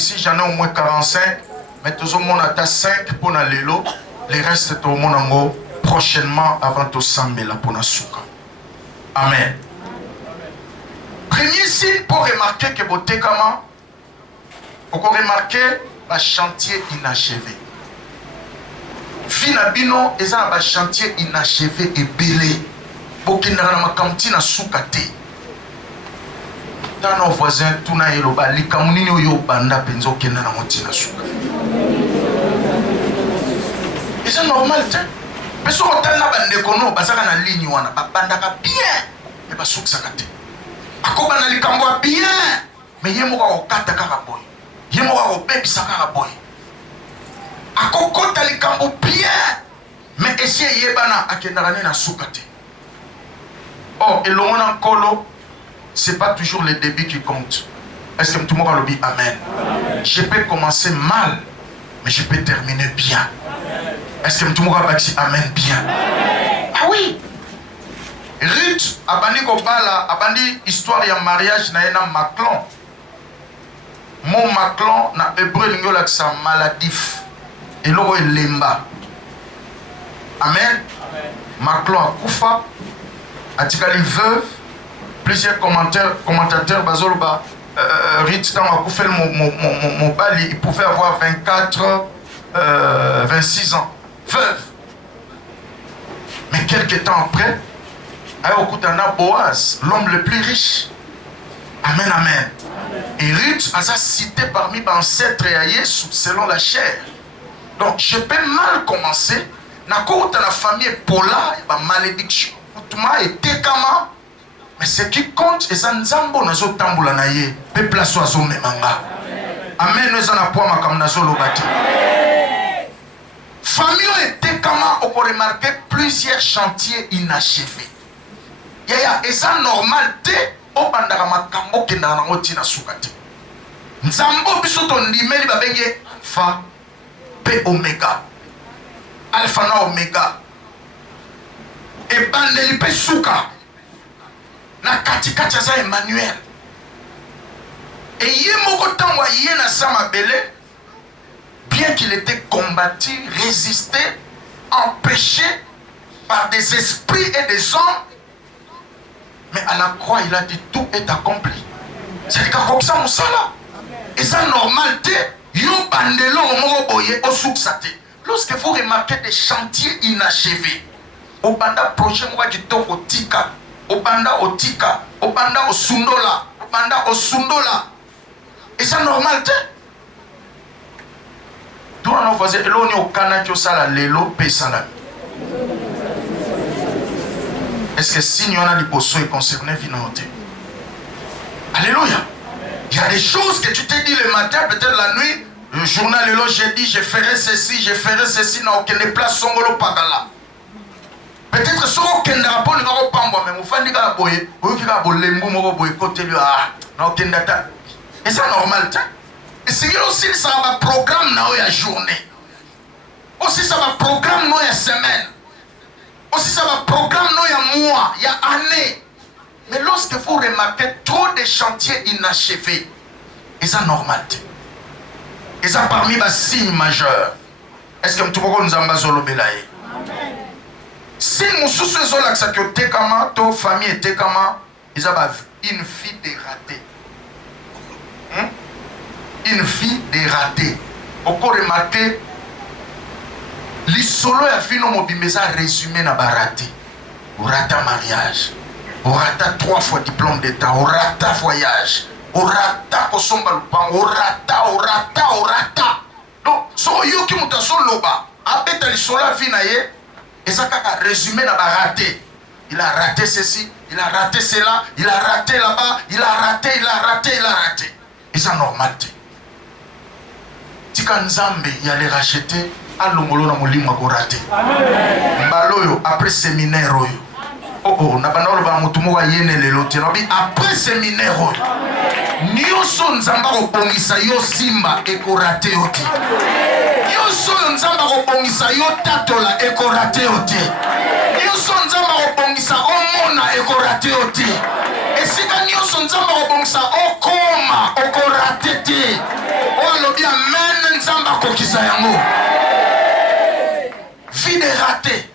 ici, j'en ai au moins 45. Mais tout le monde a 5 pour la lelo. Les restes, tout le monde prochainement avant tout Sambela pour la souka. Amen. Premier signe pour remarquer que votre comment, pour remarquer un chantier inachevé. Finabino, ils ont un chantier inachevé et belé. Pour qu'il n'y ait pas de souka. Dans nos voisins, tout na yeloba, li kamunini yo banda penzo kena na motina suka. Et c'est normal, tiens. Mais si on a un bande kono, basaka na ligne wana, banda ka bien, et ba souk sakate. Akoba na li kambo bien, mais yemo ka okata kaka boy. Yemo ka obebi sakaka boy. Akokota li kambo bien, mais essaye yebana akendaka na sukate. Oh, et l'on kolo. Ce n'est pas toujours le début qui compte. Est-ce que tout le monde dit Amen? Je peux commencer mal, mais je peux terminer bien. Est-ce que tout le monde dit Amen bien? Ah oui! Ruth, abandi Kobala, abandi histoire de mariage na Maclon. Mon Maclon, na hébreu, c'est maladif. Et l'eau est lemba. Amen? Maclon a koufa, a tigali veuve. Plusieurs commentateurs, Bazoloba, Ritz, quand on fait mon bal, il pouvait avoir 24, 26 ans. Veuve. Mais quelques temps après, Ayokutana Boaz, l'homme le plus riche. Amen, amen. Et Ruth a cité parmi les ancêtres à Yesu, selon la chair. Donc, je peux mal commencer. N'a pas la famille Paula, ma malédiction. Tout le monde était comment? Mais ce qui compte, c'est que Nzambo nazo tambula na ye, peuple soit zo memanga. Amen, nous en appoint comme nazo lobati. Famille était comment on peut remarquer plusieurs chantiers inachevés. Yaya, et ça normal te au bandara makambo ke na ngoti na sukati. Nzambo biso to ndimeli babenge alpha p omega. Alpha na omega. Et bandeli pe suka. Na katikati ya Emmanuel. Et yemoko tangwa yena sama belé, bien qu'il était combattu, résisté, empêché par des esprits et des hommes, mais à la croix il a dit tout est accompli. C'est comme ça mon sala. Et ça normal yo bandelo moko boye o suksate. Lorsque vous remarquez des chantiers inachevés, au banda projet moi qui tombe au tika. Obanda otika, obanda osundola, obanda osundola. Et c'est normal, tu sais. Tout le monde faisait, l'on est au Canada, ça lelo, paye salami. Est-ce que si nous avons des postes concernés, finalement? Alléluia. Il y a des choses que tu t'es dit le matin, peut-être la nuit, le journal, j'ai dit, je ferai ceci, n'a aucune place, songolo pagala. Peut-être si on a un rapport, mais on fait des gars, on et c'est normal. Et c'est aussi ça va programme dans la journée. Aussi ça va programme dans la semaine. Aussi ça va programme dans la mois, il y a année. Mais lorsque vous remarquez trop de chantiers inachevés, et c'est normal. Et ça parmi les signes majeurs. Est-ce que tout le monde nous a belaye? Si nous sommes là, que ta famille était comment, ils ont une fille dératée. Une fille dératée. On peut remarquer, l'isolo a fait nos mobimesa résumé na baraté. On rata mariage. On rata 3 fois diplôme d'état. On rata voyage. On rata kosomba lupan. On rata. Donc, so yo ki mutason loba. Abeta l'isolo a fait na ye. Et ça a résumé dans la raté. Il a raté ceci, il a raté cela, il a raté là-bas, il a raté. Et ça normal. Tika Nzambe, il allait racheter à l'omolo na molimo ko raté. Mbaloyo après séminaire oyo. Oh, na banalo ba mutumo wa yene lelo te. Après séminaire oyo. Nyoso Nzamba ko bongisa yo simba e ko raté oti. Nyoso Nzamba ko bongisa yo tatola e ko raté oti. Nyoso Nzamba ko bongisa omona e ko raté oti. E sika nyoso Nzamba ko bongisa okoma o ko raté te. O lobi amen nzamba kokisa yango. Vie de raté.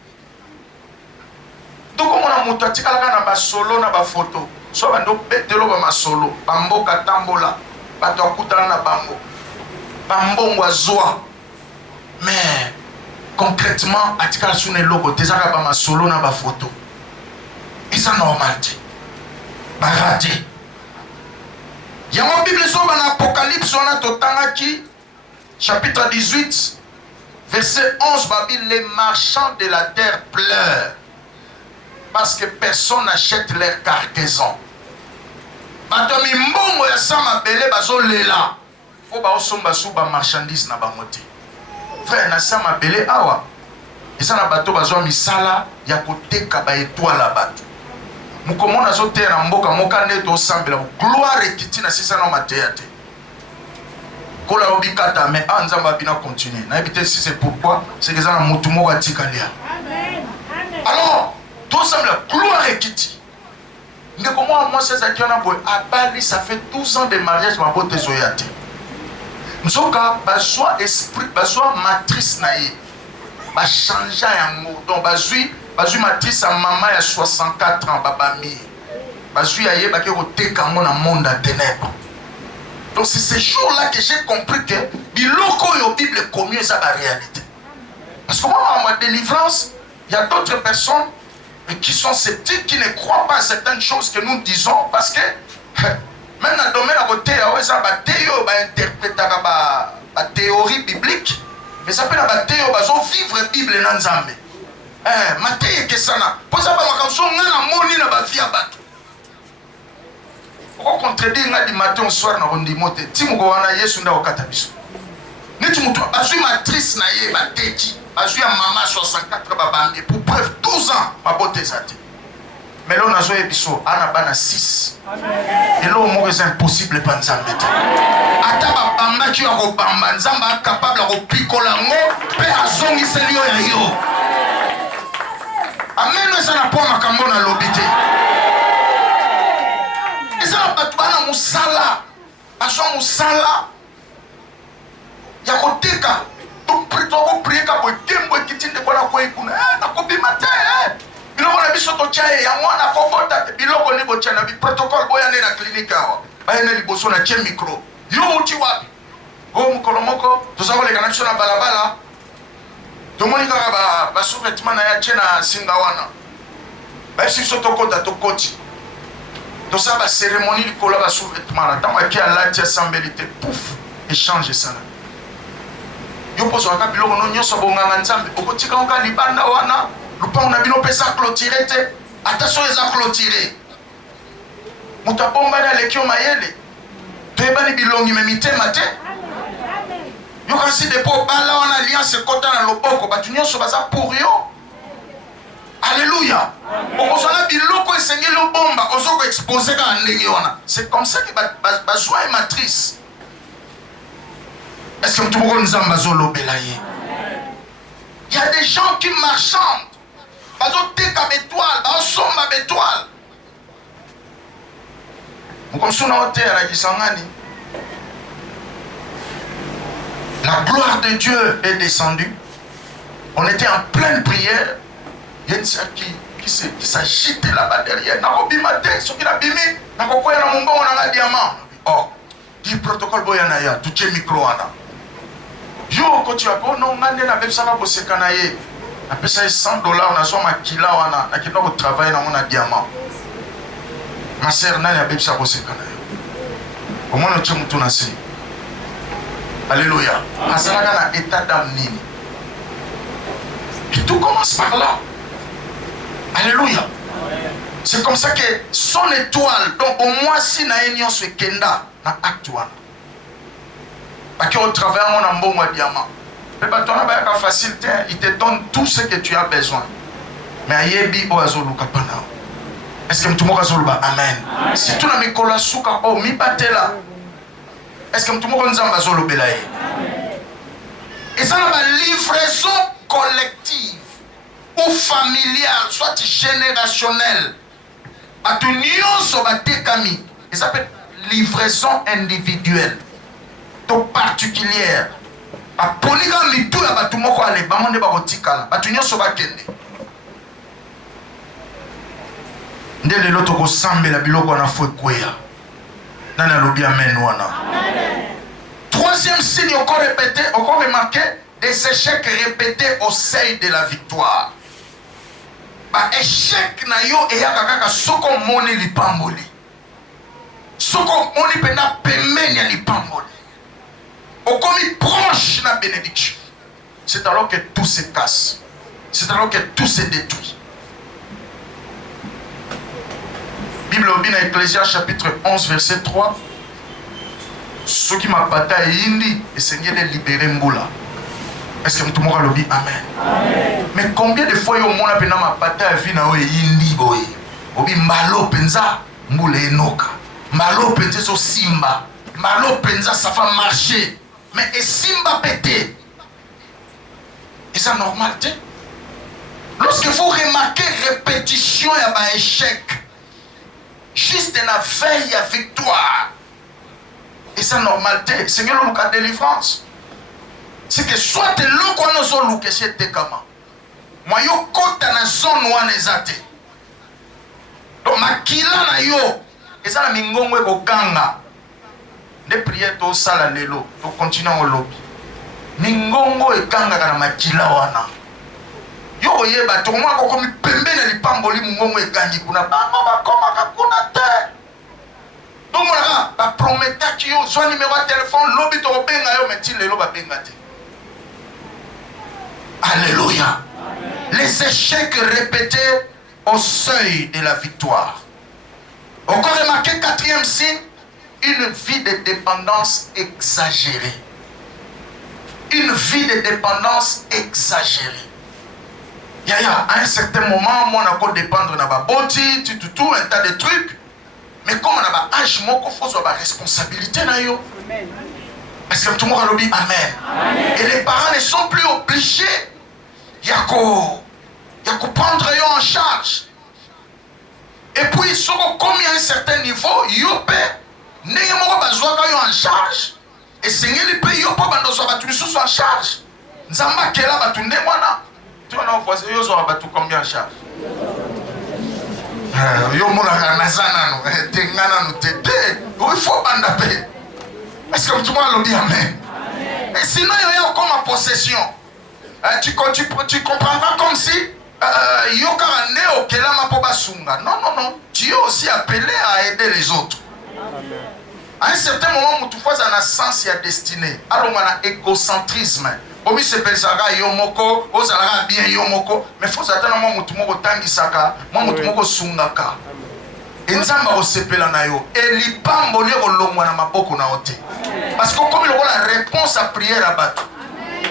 Donc on a monté atikala na ba solo na ba photo. So bando betelo ba masolo, bamboka tambola, bato akutana na bango. Bambongo azwa. Mais concrètement atikala sune logo tezaka ba masolo na ba photo. Et ça normal. Ba raté. Yango Bible so ban Apocalypse on a totangaki chapitre 18 verset 11 babi les marchands de la terre pleurent parce que personne n'achète leur cargaison. Bato mimbongo ya sama bele bazo lela. Fo ba osomba sou ba marchandise na bangote. Frère na sama bele awa. Eza na bato bazo misala ya koteka ba étoile bato. Mukomona zo te na mboka moka neto sambela gloire ekiti na sisa na mateate. Kola obikata mais anzamba bina continuer. Na ebité si c'est pourquoi c'est que ça na mutu moko tikalia. Amen. Alors tout semble gloire ekiti. Ndeko moi c'est ça qui on a boy abali ça fait 12 ans de mariage ma bote zoyate. Nzoka bazwa esprit bazwa matrice na ye. Ba changer yango donc bazui matrice à maman ya 64 ans babami. Bazui aye ba ke koteka mo na monde à ténèbres. Donc c'est ce jour-là que j'ai compris que biloko yo Bible commun ça la réalité. Parce que moi en ma délivrance, il y a d'autres personnes qui sont sceptiques, qui ne croient pas à certaines choses que nous disons parce que même dans le domaine à côté, ça va interpréter la théorie biblique, mais ça peut vivre la Bible dans Nzambe. Matéye que ça na. Pour ça ba makamso ngana moni na ba via bato. Ko contredire ngadi matin au soir na rondi mote. Timugo wana Yesu nda okata biso. Neti mutu azui matrice na ye bateki. Azui ya mama 64 babambi pour preuve 12 ans ma beauté zate. Mais là on a joué biso ana bana 6. Amen. Et là au moins c'est impossible pas nzambe. Ata ba bamba ki ya ko bamba nzamba capable ko pikola ngo pe azongi selio ya yo. Amen, ça n'a pas makambo na lobité. Et ça n'a pas tout na musala. Aso musala. Ya koteka. Donc plutôt ko prier ka ko tembo kitinde ko na ko ikuna. Na ko bi matin biloko na biso to chae ya mwana ko vota biloko ni bo chana bi protocole boya na clinique awa. Ba ene liboso na che micro. Yo uti wapi? O mukolomoko to sako le kana biso na balabala. Tomoni kaka ba sous-vêtement na ya tchena singawana. Ba si soto kota to koti. To sa ba cérémonie likola ba sous-vêtement na tama ki ala tia sambelité pouf échange ça. Yo poso aka biloko no nyoso bonganga nzambe okotika oka libanda wana lupango na bino pesa clôturer te attention eza clôturer. Muta bomba na lekio mayele. Peba ni bilongi memitema te. You can see the poor bala on alliance kota na loboko batu nyonso baza pour yo. Alléluia. Okozala biloko esengeli bomba ozoko exposer ka ndenge wana. C'est comme ça que bazwa et matrice. Est-ce que tu peux nzamba zolo belaye? Il y a des gens qui marchandent. Bazo teka bétoile, bazo somba bétoile. Mukonsuna ote ala kisangani. La gloire de Dieu est descendue. On était en pleine prière. Il y a une sœur qui s'agitait là-bas derrière. Nakobi matin, ce qu'il a bimi, nakokoya na mungo on a un diamant. Oh, du protocole boyanaya, tout est micro ana. Yo, quand tu as dit non, on a fait ça pour se canailler. Après ça, $100, on a son maquilla, on a qui doit travailler dans mon diamant. Ma sœur n'a pas fait ça pour se canailler. Au moins, nous sommes tous nassi. Alléluia. Azalaka na état d'âme nini. Et tout commence par là. Alléluia. C'est comme ça que son étoile, donc au moins si na union se kenda na acte one. Parce qu'on travaille en bon diamant. Mais pas ton abayaka facilité, il te donne tout ce que tu as besoin. Mais ayebi o azolu kapana. Est-ce que tu m'as azoluba amen. Si tu n'as mis kola souka o mi batela. Est-ce que tu m'as nzamba azolu belaye. Et ça la livraison collective ou familiale, soit générationnelle. Batunio so batekami. Et ça peut livraison individuelle. to particulière. Aponika mitu ya batu moko ale bamonde bakotikala. Batu nyonso bakende. Nde lelo tokosambela biloko na fo ekweya. Nani alobi amen wana. Troisième signe encore répété, encore remarqué, des échecs répétés au seuil de la victoire. Ba échec na yo eyaka kaka soko moni lipamboli. Soko moni pena pembeni ya lipamboli. Okomi proche na bénédiction. C'est alors que tout se casse. C'est alors que tout se détruit. Bible au Bina Ecclésiaste chapitre 11 verset 3. Ceux qui m'appâtent à Indi, et Seigneur de libérer Mboula. Est-ce que tout le monde a dit amen? Amen? Mais combien de fois il y a un monde qui m'appâtent à Vina Indi boy? Obi malo penza Mboula enoka. Malo penza so simba. Malo penza ça va marcher. Mais et simba pété. Et ça normal, tu sais? Lorsque vous remarquez répétition, il y a un échec. Juste la veille à victoire. Et ça normalité. Seigneur, le cas de délivrance. C'est que soit tu l'eau qu'on a zone que c'est te kama. Moi yo kota na zone wana ezate. Donc makila na yo. Et ça la mingongo eko ganga. De prière to sala lelo. To continue au lobby. Mingongo e ganga kana makila wana. Yo oyeba to mwa ko komi pembe na lipamboli mungongo e gangi kuna. Bango bakoma kakuna te. Donc voilà, ba prometa ki yo zo numéro de téléphone lobi to benga yo meti lelo ba benga te. Alléluia. Les échecs répétés au seuil de la victoire. Encore remarqué quatrième signe, une vie de dépendance exagérée. Une vie de dépendance exagérée. À un certain moment, moi on a dépendre de ma body, tout un tas de trucs. Mais comme on a un âge, il faut avoir la responsabilité. Est-ce que tout le monde a dit amen? Amen? Et les parents ne sont plus obligés. Il y a qu'à prendre en charge. Et puis, ils sont commis à un certain niveau, ils ont besoin en charge. Et Seigneur, ils payent en charge. Nzamba kela batunde mwana. Tu vas voisin, ils ont combien en charge? Yo mona nazana no tengana no tete il faut bandaper. Est-ce que tu m'as dit amen? Et sinon il y a comme en possession. Tu comprendras comme si yo karane okela mapoba sunga. Non, tu es aussi appelé à aider les autres. À un certain moment tu fais un sens et destinée. Alors on a égocentrisme. Omi se pensera yomoko, ozalaka bien yomoko, mais faut attendre moi mutu moko tangisaka, moi mutu moko sungaka. Enzamba osepela na yo, elipamboli kolongwa na maboko na ote. Parce que comme il y a la réponse à prière à battre.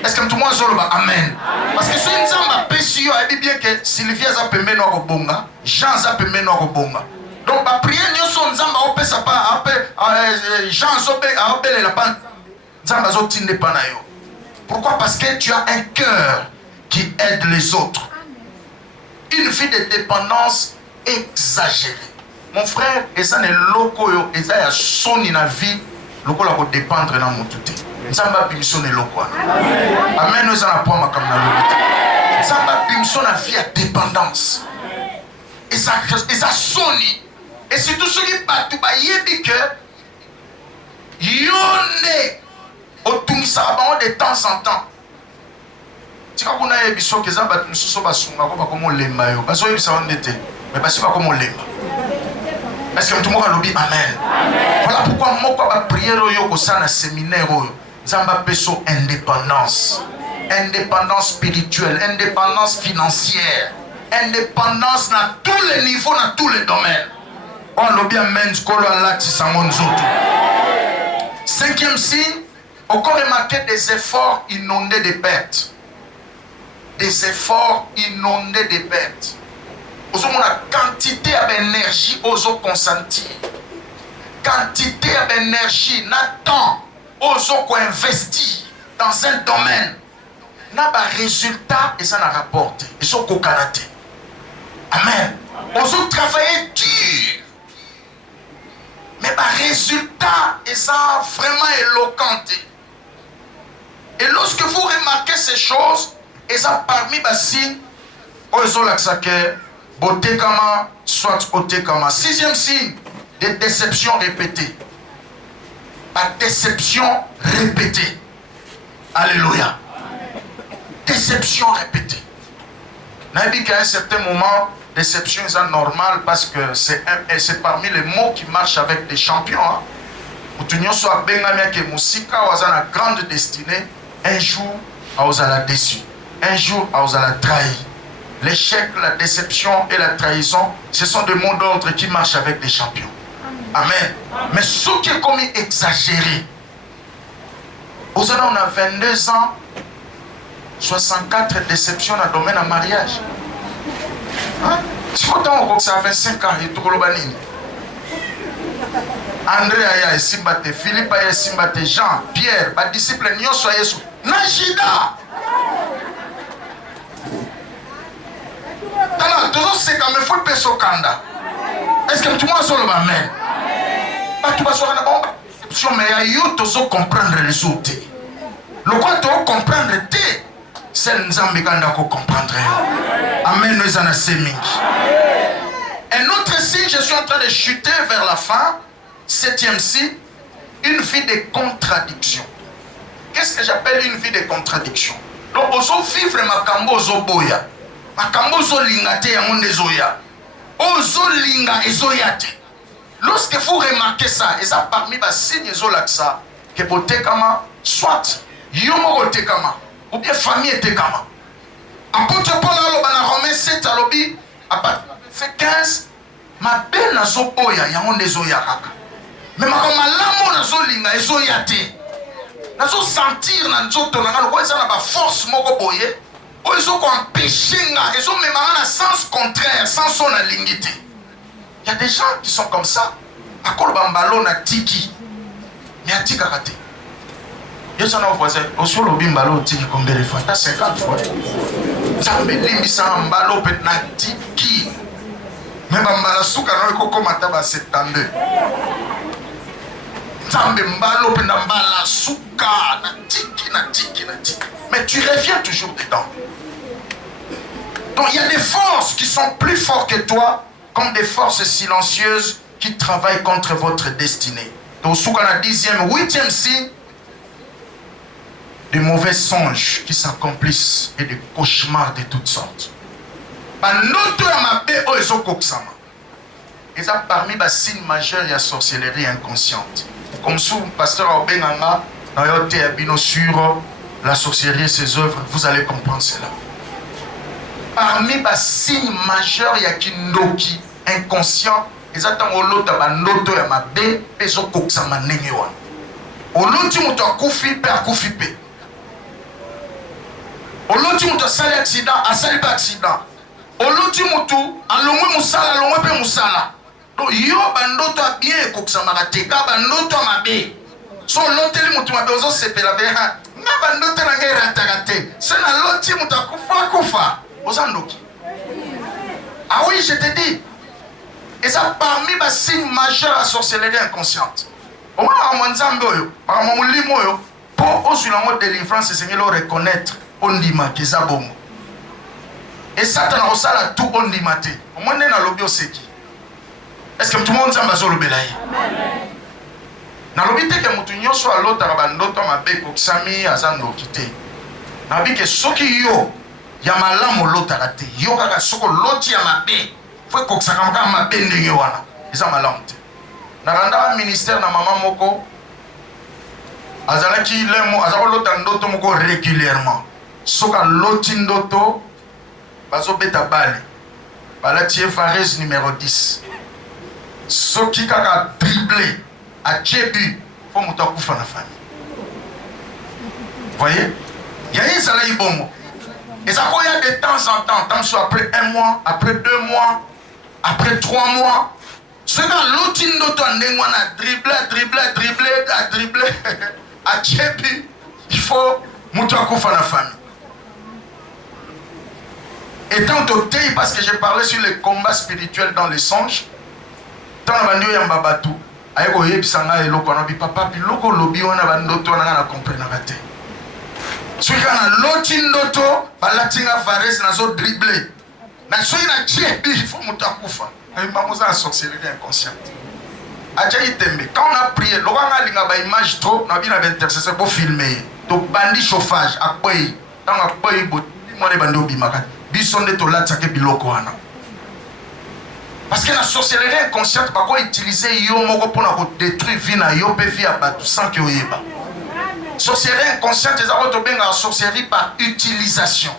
Est-ce que tout le monde zoloba amen? Parce que si nzamba pesi yo abi bien que Sylvia za pembe no ko bonga, Jean za pembe no ko bonga. Donc ba prière nyoso nzamba opesa pa Jean zobe a obele la pan. Nzamba zo tinde pa na yo. Pourquoi? Parce que tu as un cœur qui aide les autres. Une vie de dépendance exagérée. Mon frère, et ça n'est loko yo, et ça y a soni na vie, loko la ko dépendre na moutouté. Nzamba bimso ne loko. Amen, nous en apprend ma comme na loko. Nzamba bimso na vie à dépendance. Et ça soni. Et c'est tout ce qui bat ba yebi que yone otungisaka bango de temps en temps. Tika kuna yebiso keza batu misusu basunga ko bakoma olemba yo bazoyebisa yo ndete mais basi bakoma olemba. Est-ce que tout le monde a lobby amen? Voilà pourquoi moko ba prière oyo kosala na séminaire oyo nzamba peso indépendance. Indépendance spirituelle, indépendance financière, indépendance dans tous les niveaux, dans tous les domaines. On lobby amen skolo alati sango nzoto. Cinquième signe, encore remarquer des efforts inondés de pertes. Des efforts inondés de pertes. Nous avons la quantité d'énergie aux eaux consenties. Quantité d'énergie, n'attend aux eaux qu'on investit dans un domaine. N'a pas résultat et ça n'a rapporté. Ils sont cocanate. Amen. Aux autres travailler dur. Mais le résultat est vraiment éloquent. Et lorsque vous remarquez ces choses, et ça parmi les signes, beauté kama, soit beauté kama. Sixième signe, des déceptions répétées. La déception répétée. Alléluia. Déception répétée. N'a-t-il qu'à un certain moment, déception est normal parce que c'est parmi les mots qui marchent avec des champions. Nous soit Bengamia qui Moussika, on a la grande destinée. Un jour, on a la déçu. Un jour, on a la trahi. L'échec, la déception et la trahison, ce sont des mots d'ordre qui marchent avec des champions. Amen. Mais ce qui est comme exagéré, on a 22 ans, 64 déceptions dans le domaine du mariage. Si vous avez ça 25 ans, il y a tout le monde. André Aya et Simbate, Philippe Aya et Simbate, Jean, Pierre, les disciples, nous sommes Yesu. Najida! Alors, tout ça, c'est comme il faut payer au Kanda. Est-ce que tout le monde est sur le Amen? Pas tout le monde est sur le Amen. Mais il faut comprendre les autres. Le quoi tu veux comprendre, c'est Nzambe qui comprendre. Amen, nous en avons. Un autre signe, je suis en train de chuter vers la fin. Septième signe, une vie de contradiction. Qu'est-ce que j'appelle une vie de contradiction? Donc, on vivre makambo zoboya. Makambo zolingate ya monde zoya. Ozolinga ezoyate. Lorsque vous remarquez ça, et ça parmi les signes ezolaksa, que bote kama, soit yomo te kama, ou bien famille te kama. Apôtre Paul aloba na Romains 7 alobi, à partir de 15, ma belle na zoboya ya monde zoya kaka. Mais ma malamo na zolinga ezoyate. Na zo sentir na nzoto na ngalo kwa na ba force moko boye. Ils ont empêché, ils ont même un sens contraire, sans son alingité. Il y a des gens qui sont comme ça. À quoi le bambalo na tiki, mais à tika raté. Il y a un voisin, au sol le bimbalo tiki combien de fois? T'as 50 fois. Ça me dit ça un balo peut na tiki. Mais bambala souka na ko comme ataba 72. Ça me balo peut na bala souka na tiki na tiki na tiki. Mais tu reviens toujours dedans. Donc il y a des forces qui sont plus fortes que toi, comme des forces silencieuses qui travaillent contre votre destinée. Donc sous la 10e, 8e signe, des mauvais songes qui s'accomplissent et des cauchemars de toutes sortes. Et ça parmi les signes majeurs, il y a sorcellerie inconsciente. Comme sous le pasteur Obenanga, dans le sur la sorcellerie et ses œuvres, vous allez comprendre cela. Parmi les signes majeurs, il y a qui ndoki, inconscient, exactement au lot de la noto ya mabe, peso koksama nengewan. Au lot tu muto akufi pe akufi pe. Au lot tu muto sali accident, asali pas accident. Au lot tu muto alongwe musala, alongwe pe musala. Donc yo bandoto a bien koksama rateka, bandoto mabe. Son loteli muto mabe ozo sepela be ha. Na bandoto na ngai ratakate. C'est na loti muto akufa kufa. Ah oui, je te dis. Et ça parmi les signes majeurs à sorcellerie inconsciente. Au moins, on Nzambe, par mon limo, pour aussi la mode délivrance, c'est le reconnaître. On dit que ça bon. Et Satan a aussi la tout on dit maté. Au moins, on a l'objet c'est qui? Est-ce que tout le monde s'en va sur le bélaï? Na l'objet que mutunyo soit l'autre abandoto ma beko ksami azando kité. Na bi que ce qui yo ya malamu lotaka te yo kaka soko loti ya mabe fo kokisaka kaka mabe ndenge wana eza malamu te. Nakandaka ministère na mama moko azalaki lemo azako lota ndoto moko régulièrement soka loti ndoto bazobeta bale balati Evarez numéro 10 soki kaka dribblé à début fo moto akufa na famille. Voyez, il y a ezala ibongo. Et ça il y a de temps en temps, tant soit après 1 mois, après 2 mois, après 3 mois. C'est quand l'autre a dribblé, à Tchépi, il faut monter à la famille. Et tant au thé, parce que j'ai parlé sur les combats spirituels dans les songes, tant la bandio yamba batou, ayeko yebisanga eloko na bi papa biloko lobi wana bandoto na na comprendre te soki kana loti ndoto balatinga varese na zo dribbler na soki na diebi il faut mutakufa na mamoza la sorcellerie inconsciente aja itembe quand on a prié lokanga linga ba image trop na bina intercesseur pour filmer to bandi chauffage akwei dans akwei bo mone bandi obimaka bisonde to latake biloko wana. Parce que la sorcellerie inconsciente va utiliser yo moko pour détruire vie na yo pe vie abatu sans que oyeba. Sorcellerie inconsciente c'est ça to benga sorcellerie par utilisation.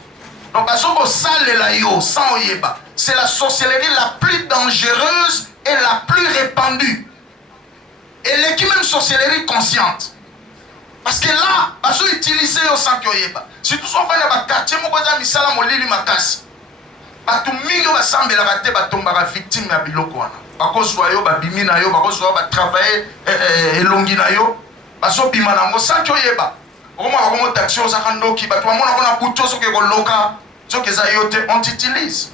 Donc bazoko sale la yo sans oyeba. C'est la sorcellerie la plus dangereuse et la plus répandue. Et l'équipe même sorcellerie consciente. Parce que là, bazo utiliser yo sans que oyeba. Si tout son fait na ba quartier moko za misala molili makasi. Bato mingi basambelaka te batombaka victime ya biloko wana bakozwa yo babimi na yo bakozwa batravaille elongi na yo bazobima nango sanki oyeba okoma bakomo taxi ozaka ndoki bato bamonako na butu soki ekoloka soki eza yo te on t'utilise.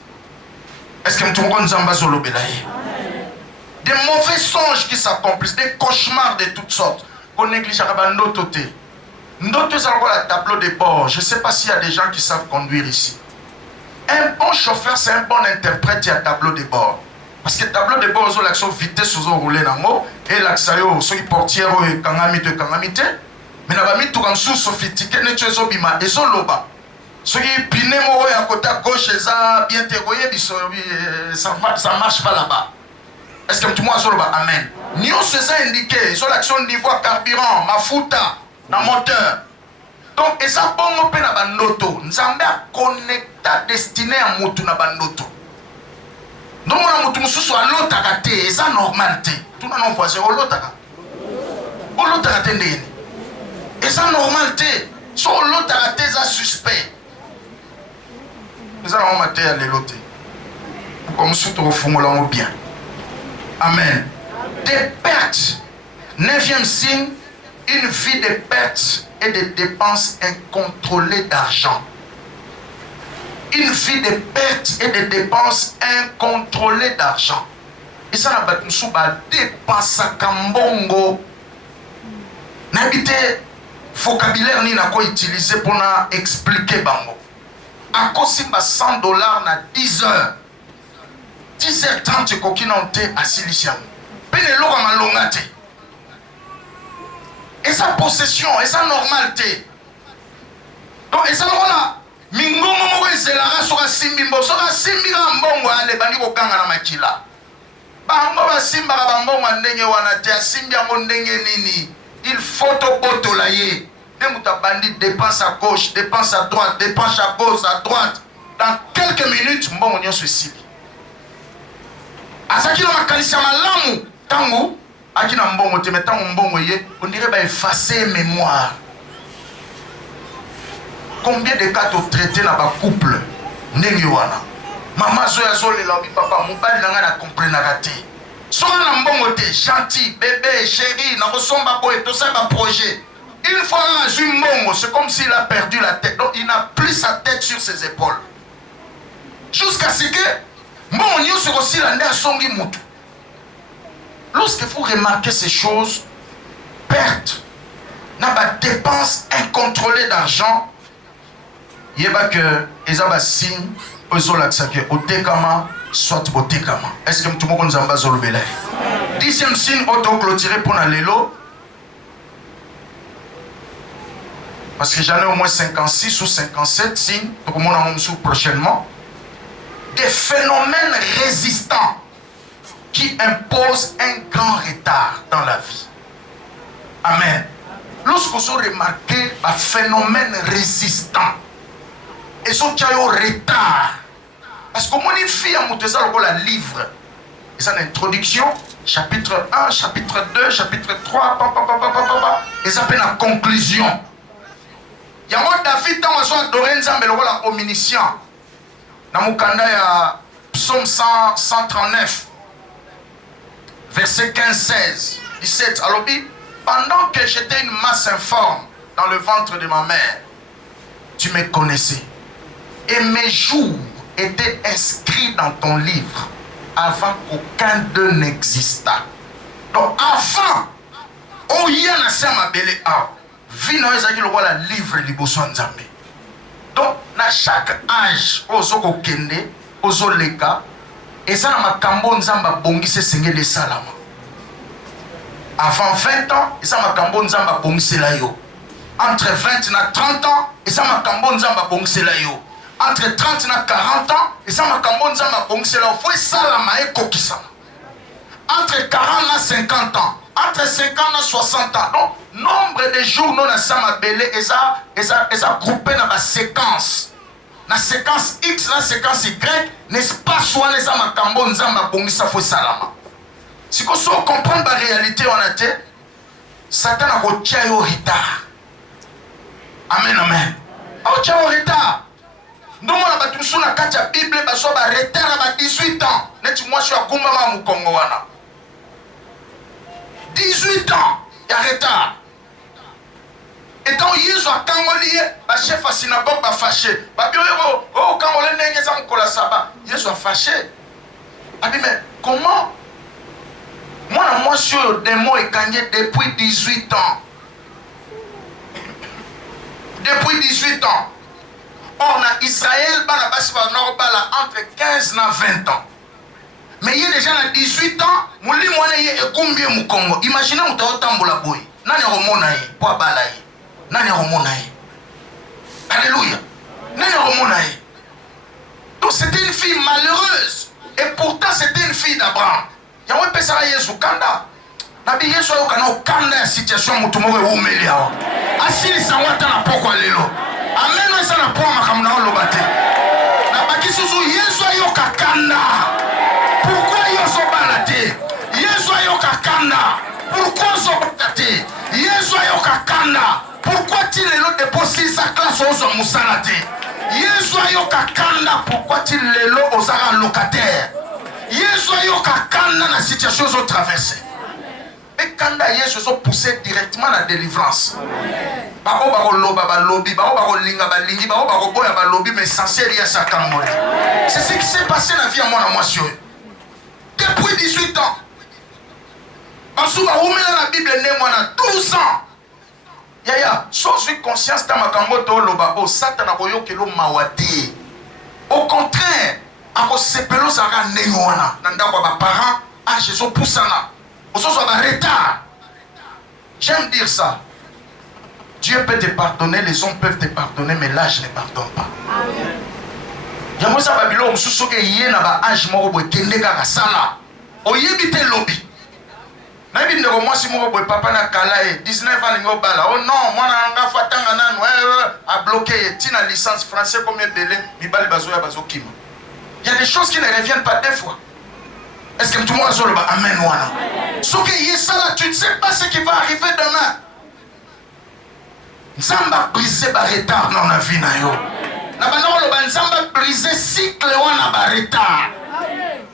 Est-ce que mtu moko nzambe azolobela ye? Des mauvais songes qui s'accomplissent, des cauchemars de toutes sortes konegligeaka bandoto te. Ndoto eza lokola tableau de bord. Je sais pas s'il y a des gens qui savent conduire ici. Un bon chauffeur, c'est un bon interprète à tableau de bord. Parce que tableau de bord, c'est l'action vitesse, c'est rouler dans l'eau. Et l'action, c'est portière, c'est kangamite. Mais là, il y a tout sous sophistiqué, c'est un bima, et c'est loba. Ce qui est piné, à côté à gauche, c'est bien terroyé, ça marche pas là-bas. Est-ce que tu m'as dit amen? Nous, c'est ça indiqué, c'est l'action niveau carburant, mafuta, dans moteur. Donc, et ça, bon, on peut na bandoto. Nous avons connecté destiné à mutu na bandoto. Donc, on a mutu mususu à l'otaka te, et ça normalité. Tout le monde voisin, on l'otaka. On l'otaka te ndeni. Et ça normalité. So l'otaka te, ça suspect. Et ça, on m'a dit à l'éloté. Comme si tu refumoulons bien. Amen. Des pertes. 9e signe, une vie de pertes et de dépenses incontrôlées d'argent. Une vie de pertes et de dépenses incontrôlées d'argent. Et ça, la bâtissouba dépense à Kambongo. N'habite vocabulaire ni n'a quoi utiliser pour expliquer bango. À cause de $100 na 10 heures. 10h30 kokinante à Siliciam. Penelo à malongate. Et sa possession, et sa normalité. Donc, et ça, voilà. Mingongo moko ezelara soka simbimbo soka simbira mbongo ale bandi kokanga na makila. Bango basimba ka mbongo ndenge wana te asimbi yango ndenge nini. Il faut to botola ye. Demuta bandi dépense à gauche, dépense à droite, dépense à gauche, à droite. Dans quelques minutes, mbongo nyonso esili. Azaki na makanisi ya malamu tango akina mbongo te metango mbongo ye on dirait ba effacer mémoire. Combien de cas tu traité dans un couple? Maman zoya zole la papa mobali nanga na comprendre te. Soka na mbongo te gentil bébé chéri na kosomba boye to ça ba projet. Une fois un mbongo, c'est comme s'il a perdu la tête. Donc il n'a plus sa tête sur ses épaules. Jusqu'à ce que mbongo nyoso aussi la nda songi mutu. Lorsque vous remarquez ces choses, perte, n'a pas dépense incontrôlée d'argent. Il y a que les signe aux olaxake au tekama soit au tekama. Est-ce que tout le monde nous a pas zolbelé? 10e signe auto clôturé pour l'élo. Parce que j'en ai au moins 56 ou 57 signes, donc on en a prochainement. Des phénomènes résistants qui imposent un grand retard dans la vie. Amen. Lorsque vous remarquez un phénomène résistant, et ce qui a un retard, parce que mon fille a monté ça la livre, et ça l'introduction, chapitre 1, chapitre 2, chapitre 3, et ça fait la conclusion. Il y a un David dans la adoré Nzambe la omniscient. Dans mon ya psaume 139, verset 15, 16, 17. Alors, pendant que j'étais une masse informe dans le ventre de ma mère, tu me connaissais. Et mes jours étaient inscrits dans ton livre avant qu'aucun d'eux n'existât. Donc avant, oh ya na sama bele a, vie na ezaki lokola livre liboso nzambe. Donc na chaque âge, ozoko kende, ozoleka, eza na makambo nzamba bongise sengele salama. Avant 20 ans, eza makambo nzamba bongise la yo. Entre 20 na 30 ans, eza makambo nzamba bongise la yo. Entre 30 na 40 ans, eza makambo nzamba bongise la yo. Faut salama ekokisama. Entre 40 na 50 ans, entre 50 na 60 ans. Donc, nombre de jours non na sama belé eza groupé na ba séquence. Na séquence X na séquence Y, n'est-ce pas soit les makambo nzamba bongisa faut salama. Si vous comprenez la réalité, on a été, Satan a retiré au retard. Amen, amen. A retiré au retard. Nous, on a battu sur la carte de la Bible, on a retard à 18 ans. Moi, je suis à Goumama Moukongo. 18 ans, il y a retard. Et quand il y a un chef de synagogue va fâché. Quand on est né, il est fâché. Mais comment? Moi, je suis des mots écangés depuis 18 ans. Depuis 18 ans. Or, en Israël, entre 15 et 20 ans. Mais il y a déjà 18 ans, imaginez où tu as autant de boy. Nani romonaï, pour balaï. Nani romonaï. Alléluia. Nani romonaï. Donc c'était une fille malheureuse. Et pourtant c'était une fille d'Abraham. Il y a un peu de Yesu Kanda. Nabi Yesu a eu Kanda situation mutumore umelia. Asili sawata na poko lelo. Amen esa na po makamna lobate. Na baki susu Yesu a eu Kanda. Pourquoi Yesu balate? Yesu a eu Kanda. Pourquoi so balate? Yesu a eu Kanda. Pourquoi tu lelo déposer sa classe aux musalate? Yesu a eu Kanda. Pourquoi tu lelo aux locataires? Yesu a eu Kanda na situation qu'ils ont traversée. Et Kanda Yesu ont poussé directement à la délivrance. Bako bako loba ba lobby, bako bako linga ba lingi, bako bako boya ba lobby, mais censé lier sa kangoli. C'est ce qui s'est passé dans la vie à moi, monsieur. Depuis 18 ans. Ensuite, on met dans la Bible, moi, 12 ans. Yaya, sans une conscience dans ma kamboto loba, oh Satan a koyo kelo mawati. Au contraire, ako sepelo saka nengoana. Nanda kwa ba parents, ah Jésus poussana. Au sens où ba retard. J'aime dire ça. Dieu peut te pardonner, les hommes peuvent te pardonner, mais l'âge ne pardonne pas. Yamo sa babilo msusu ke yé na ba âge moko boy kende kaka sala. Oyebite lobby. Na bi ndeko mwasi moko boy papa na kala 19 ans ngo bala. Oh non, moi na nga fatanga nanu a bloqué tina licence français comme belé mi bali bazoya bazokima. Il y a des choses qui ne reviennent pas deux fois. Est-ce que tout le monde a dit amen ou non? Ce qui est ça là, tu ne sais pas ce qui va arriver demain. Nzamba briser ba retard dans la vie na yo. Na banoko ba nzamba briser cycle wana ba retard.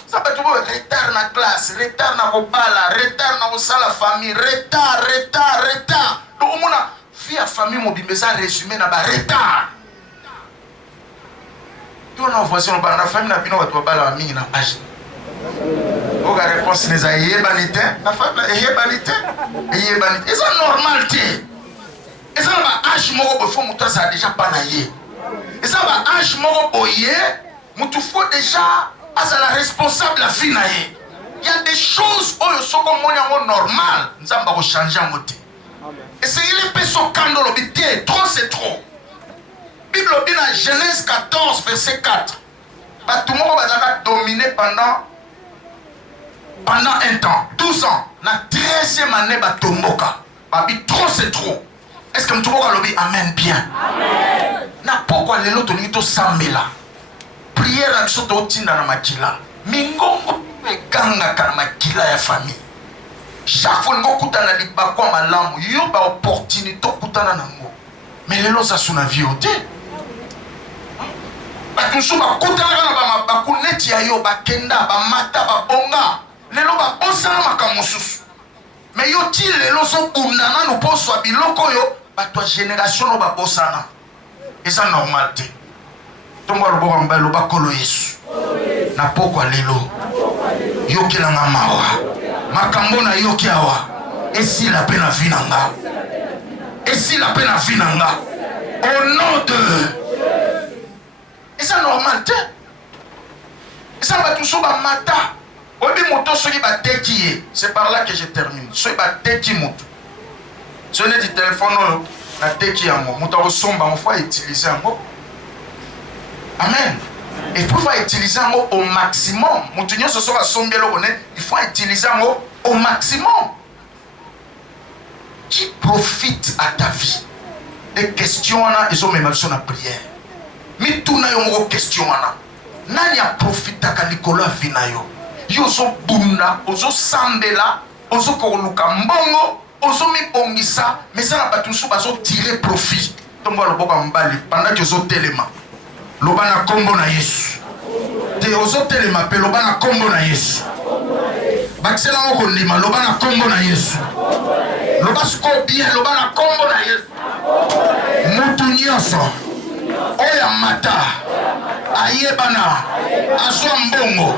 Ça va tout retard na classe, retard na kobala, retard na kosala famille, retard. Donc on a vie à famille mobimeza résumé na ba retard. Tout on voici on ba na famille na bino bato bala mingi na âge. La réponse les a yébanité, la femme est yébanité, et c'est normal, et ça va âge moro faut mouton ça déjà pas naïe, et ça va âge moro boyé, mouton faut déjà à la responsable la fille naïe. Il y a des choses où sont comme moi normal, nous allons changer en côté. Et c'est il est personne quand on le trop c'est trop. Bible dit dans Genèse 14 verset 4, bah tout le monde va dominer pendant un temps, 12 ans, la 13e année, Tomboka. Babi, trop c'est trop. Est-ce que tu peux dire amen bien? Amen. Na pourquoi les autres n'y sont sans là? Prière à ce que tu as dans ma kila. Mingongo ganga dans ma kila ya famille. Chaque fois que tu as na libakwa malamu, yo ba opportunité kutana nango. Mais les autres sont na vie oté. Ba tunsu ba kutana na ba mabaku neti ya yo ba kenda ba mata ba bonga. Lelo ba osala makambo susu. Mais yo ti lelo so bundana no poso biloko yo ba toi génération no ba bosana. Et ça normalité. Tomba lo boka mbalo ba kolo Yesu. Na poko lelo. Yo kila mawa. makambo na yoki awa esila pe na vie na nga, esila pe na vie na nga au nom de. Et ça normal te. Et ça va tout ça ba mata. Obi moto soki ba teki. C'est par là que je termine. Soki ba teki moto. Ce n'est du téléphone na teki yango. Moto resomba on faut utiliser yango. Amen. Et pour pouvoir utiliser yango au maximum. Moto nyonso so ba sombelo connaît, il faut utiliser yango au maximum. Qui profite à ta vie. Des questions là, ils ont même besoin de prière. Mais tout na yo question là. Nani a profité ka likolo vina yo. Yo zo bunda, ozo sambela, ozo koluka mbongo, ozo mi bongisa, mais ça na batu sou bazo tirer profit. Tombo lo boka mbali pendant que ozo telema. Loba na kombo na Yesu. Te ozo telema pe loba na kombo na Yesu. Baksela ko lima loba na kombo na Yesu. Loba sko bien loba na kombo na Yesu. Mutu nyonso oya mata ayebana azwa mbongo